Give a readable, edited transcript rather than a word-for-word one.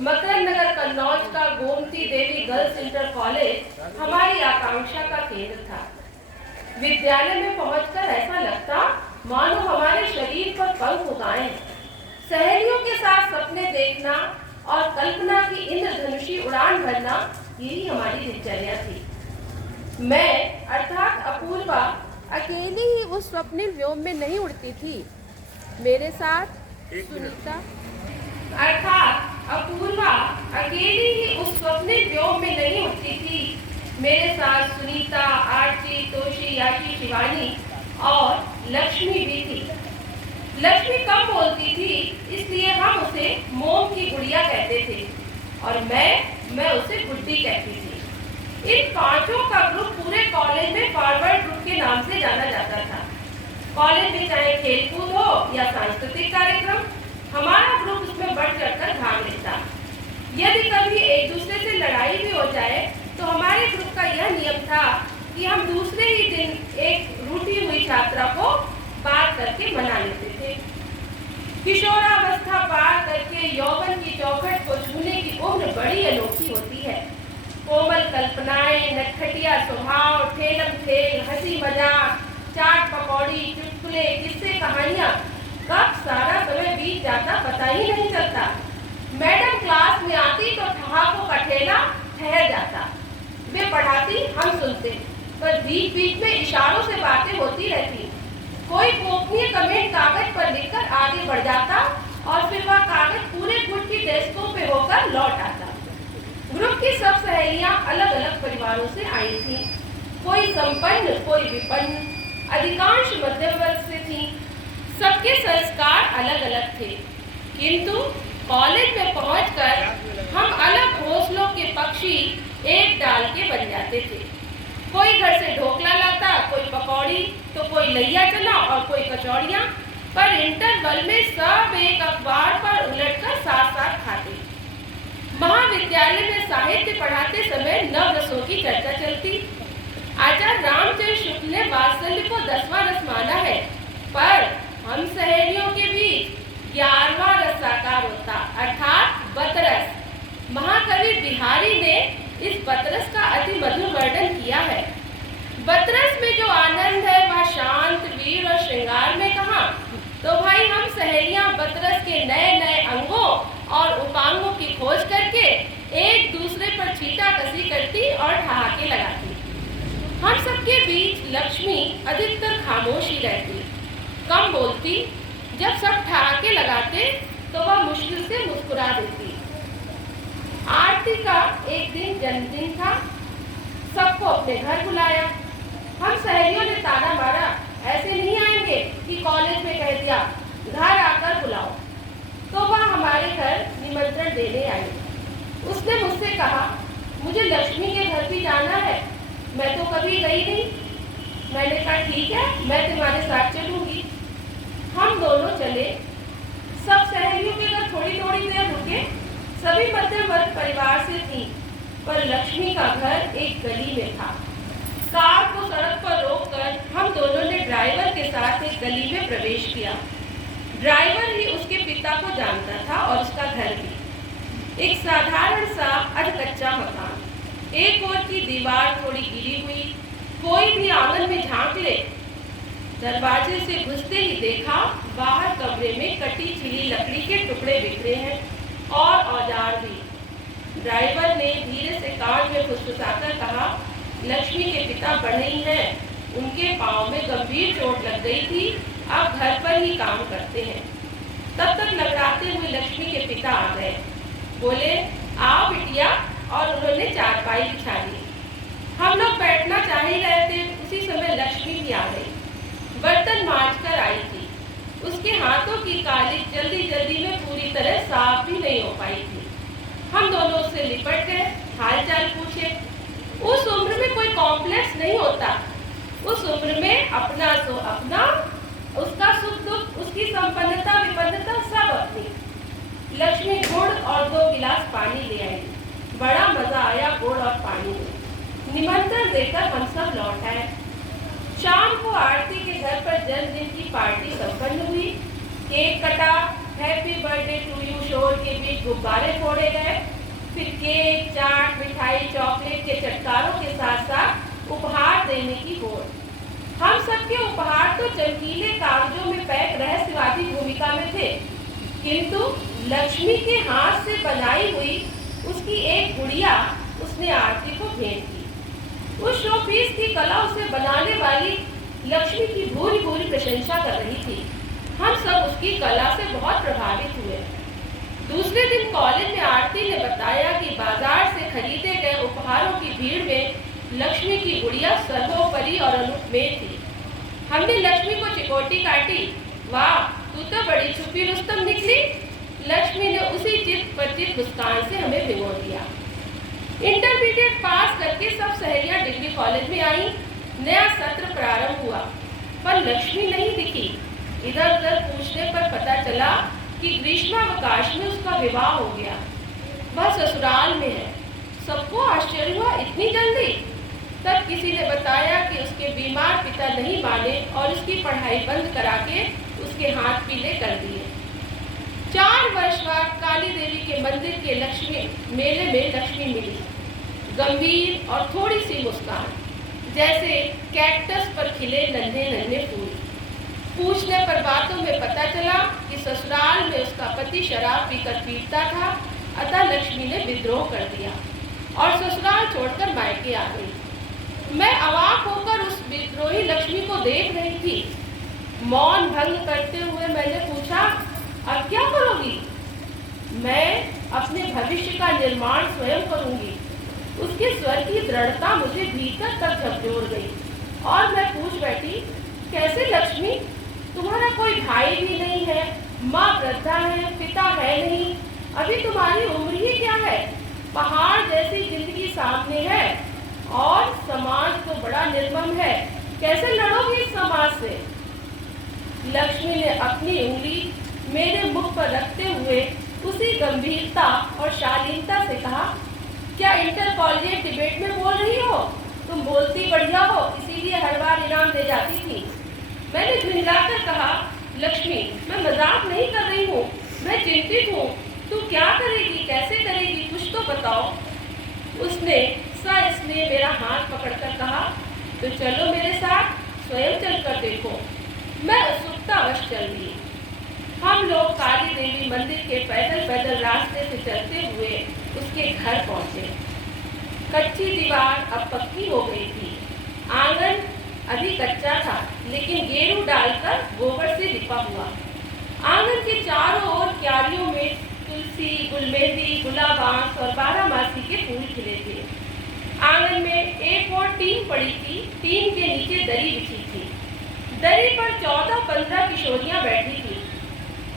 मकरंद नगर कन्नौज का गोमती देवी girls inter college हमारी आकांक्षा का केंद्र था। विद्यालय में पहुंचकर ऐसा लगता मानो हमारे शरीर पर पंख उगाए। सहेलियों के साथ सपने देखना और कल्पना की इंद्रधनुषी उड़ान भरना, यही हमारी दिनचर्या थी। मैं अर्थात अपूर्वा अकेली ही उस स्वप्निल व्योम में नहीं उड़ती थी। मेरे साथ सुनीता अर्थात अपूर्वा अकेली ही उस स्वप्निल व्योम में नहीं उड़ती थी। मेरे साथ सुनीता, आरती, तोशी, याशी, शिवानी और लक्ष्मी भी थी। लक्ष्मी कम बोलती थी, इसलिए हम उसे मोम की गुड़िया कहते थे और मैं उसे गुड्डी कहती थी। इन पांचों का ग्रुप पूरे कॉलेज में फॉरवर्ड ग्रुप के नाम से जाना जाता था। कॉलेज में चाहे खेलकूद हो या सांस्कृतिक कार्यक्रम, हमारा ग्रुप उसमें बढ़ चढ़कर भाग लेता। यदि कभी एक दूसरे से लड़ाई भी हो जाए तो हमारे ग्रुप का यह नियम था कि हम दूसरे ही दिन एक रूठी हुई छात्रा को बात करके मना लेते थे। किशोरावस्था पार करके यौवन की चौखट को छूने की उम्र बड़ी अनोखी होती है। कोमल कल्पनाएं, नटखटिया स्वभाव, ठेलम ठेल, हंसी मजाक, चाट पकौड़ी, चुटकुले, किस्से, कहानियां, कब सारा समय बीत जाता पता ही नहीं चलता। मैडम क्लास में आती तो ठहाकों का ठेला ठहर जाता। वे पढ़ाती, हम सुनते, पर बीच बीच में इशारों से बातें होती रहती। कोई गोपनीय कमेंट कागज पर लिखकर आगे बढ़ जाता और फिर वह कागज पूरे गुट की डेस्कों पे होकर लौट आता। ग्रुप की सब सहेलियां अलग अलग परिवारों से आई थीं। कोई संपन्न, कोई विपन्न, अधिकांश मध्यम वर्ग से थीं। सबके संस्कार अलग अलग थे, किंतु कॉलेज में पहुंचकर हम अलग घोंसलों के पक्षी एक डाल के बन जाते थे। कोई घर से ढोकला लाता, कोई पकौड़ी, तो कोई लैया चना और कोई कचौड़ियाँ। पर इंटरवल में सब एक अखबार पर उलटकर साथ साथ खाते। महाविद्यालय में साहित्य पढ़ाते समय नवरसों की चर्चा चलती। आचार्य रामचंद्र शुक्ल ने वात्सल्य को 10वां रस माना है, पर हम सहेलियों के बीच 11वां रस साकार होता, अर्थात बतरस। महाकवि बिहारी ने इस बतरस का अति मधुर वर्णन किया है। बतरस में जो आनंद है वह शांत, वीर और श्रृंगार में कहाँ। तो भाई हम सहेलियां बतरस के नए नए अंगों और उपांगों की खोज करके एक दूसरे पर छींटा कसी करती और ठहाके लगाती। हम सबके बीच लक्ष्मी अधिकतर खामोश ही रहती, कम बोलती। जब सब ठहाके लगाते तो वह मुश्किल से मुस्कुरा देती। आरती का एक दिन जन्मदिन था। सबको अपने घर बुलाया। हम सहेलियों ने ताना मारा, ऐसे नहीं आएंगे कि कॉलेज में कह दिया, घर आकर बुलाओ। तो वह हमारे घर निमंत्रण देने आई। उसने मुझसे कहा, मुझे लक्ष्मी के घर भी जाना है, मैं तो कभी गई नहीं। मैंने कहा ठीक है, मैं तुम्हारे साथ चलूंगी। हम दोनों चले। सब सहेलियों के घर थोड़ी थोड़ी देर रुके। सभी मध्यम वर्ग परिवार से थी, पर लक्ष्मी का घर एक गली में था। कार को सड़क पर रोककर हम दोनों ने ड्राइवर के साथ एक गली में प्रवेश किया। ड्राइवर ही उसके पिता को जानता था और उसका घर भी। एक साधारण सा अधकच्चा मकान। एक ओर की दीवार थोड़ी गिरी हुई, कोई भी आंगन में झांक ले। दरवाजे से घुसते ही देखा बाहर कमरे में कटी छिली लकड़ी के टुकड़े बिखरे हैं और औजार भी। ड्राइवर ने धीरे से कान में फुसफुसाकर कहा, लक्ष्मी के पिता बढ़ई हैं, उनके पांव में गंभीर चोट लग गई थी, अब घर पर ही काम करते हैं। तब तक लड़ाते हुए लक्ष्मी के पिता आ गए। बोले, आओ बिटिया, और उन्होंने चारपाई बिछा दी। हम लोग बैठना चाह ही रहे थे, उसी समय लक्ष्मी भी आ गई। बर्तन मांज कर आई थी। उसके हाथों की कालिख जल्दी जल्दी में पूरी तरह साफ भी नहीं हो पाई थी। हम दोनों उससे लिपट गए, हाल चाल पूछे। उस उम्र में कोई कॉम्प्लेक्स नहीं होता। उस उम्र में अपना सो अपना, उसका सुख दुख, उसकी संपन्नता विपन्नता सब अपनी। लक्ष्मी गुड़ और 2 गिलास पानी ले आई। बड़ा मजा आया गुड़ और पानी में। निमंत्रण देकर हम सब लौट आए। शाम को आरती के घर पर जन्मदिन की पार्टी संपन्न हुई। केक कटा, हैप्पी बर्थडे टू यू शोर के बीच गुब्बारे फोड़े गए। फिर केक, चाट, मिठाई, चॉकलेट के चटकारों के साथ साथ उपहार देने की होड़। हम सबके उपहार तो चमकीले कागजों में पैक रहस्यवादी भूमिका में थे, किंतु लक्ष्मी के हाथ से बनाई हुई उसकी एक गुड़िया उसने आरती को भेंट की। उस शोपीस की कला उसे बनाने वाली लक्ष्मी की भूरी भूरी प्रशंसा कर रही थी। हम सब उसकी कला से बहुत प्रभावित हुए। दूसरे दिन कॉलेज में आरती ने बताया कि बाजार से खरीदे गए उपहारों की भीड़ में लक्ष्मी की गुड़िया सर्वोपरि और अनुपमेय थी। हमने लक्ष्मी को चिकोटी काटी। वाह, तू तो बड़ी छुपी रुस्तम निकली। लक्ष्मी ने उसी चित पर चित मुस्कान से हमें भिगो दिया। इंटरमीडिएट पास करके सब सहेलियां डिग्री कॉलेज में आई। नया सत्र प्रारंभ हुआ, पर लक्ष्मी नहीं दिखी। इधर उधर पूछने पर पता चला कि ग्रीष्मावकाश में उसका विवाह हो गया। वह ससुराल में है। सबको आश्चर्य हुआ, इतनी जल्दी। तब किसी ने बताया कि उसके बीमार पिता नहीं माने और उसकी पढ़ाई बंद करा के उसके हाथ पीले कर दिए। 4 वर्ष बाद काली देवी के मंदिर के लक्ष्मी मेले में लक्ष्मी मिली, गंभीर और थोड़ी सी मुस्कान, जैसे कैक्टस पर खिले नन्हे नन्हे फूल। पूछने पर बातों में पता चला कि ससुराल में उसका पति शराब पीकर पीटता था, अतः लक्ष्मी ने विद्रोह कर दिया और ससुराल छोड़कर मायके आ गई। मैं अवाक होकर उस विद्रोही लक्ष्मी को देख रही थी। मौन भंग करते हुए मैंने पूछा, अब क्या करोगी? मैं अपने भविष्य का निर्माण स्वयं करूंगी। उसके स्वर की दृढ़ता मुझे भीतर तक झकझोर गई और मैं पूछ बैठी, कैसे लक्ष्मी? तुम्हारा कोई भाई भी नहीं है, माँ वृद्धा है, पिता है नहीं, अभी तुम्हारी उम्र ही क्या है? पहाड़ जैसी जिंदगी सामने है और समाज तो बड़ा निर्मम है, कैसे लड़ोगी इस समाज से? लक्ष्मी ने अपनी उंगली मेरे मुख पर रखते हुए उसी गंभीरता और शालीनता से कहा, क्या इंटर कॉलेज डिबेट में बोल रही हो? तुम बोलती बढ़िया हो, इसीलिए हर बार इनाम दे जाती थी। मैंने झुंझलाकर कहा, लक्ष्मी, मैं मजाक नहीं कर रही हूँ, मैं चिंतित हूँ। तू क्या करेगी, कैसे करेगी, कुछ तो बताओ। उसने सस्नेह मेरा हाथ पकड़कर कहा, तो चलो मेरे साथ, स्वयं चलकर देखो। मैं उत्सुकतावश चल दी। हम लोग काली देवी मंदिर के पैदल पैदल रास्ते से चलते हुए उसके घर पहुंचे। कच्ची दीवार अब पक्की हो गई थी। आंगन अभी कच्चा था, लेकिन गेरू डालकर गोबर से लिपा हुआ। आंगन के चारों ओर क्यारियों में तुलसी, गुलमेहंदी, गुलाबांस और बारहमासी के फूल खिले थे। आंगन में एक और टीन पड़ी थी। टीन के नीचे दरी बिछी थी। दरी पर 14-15 किशोरियां बैठी थी।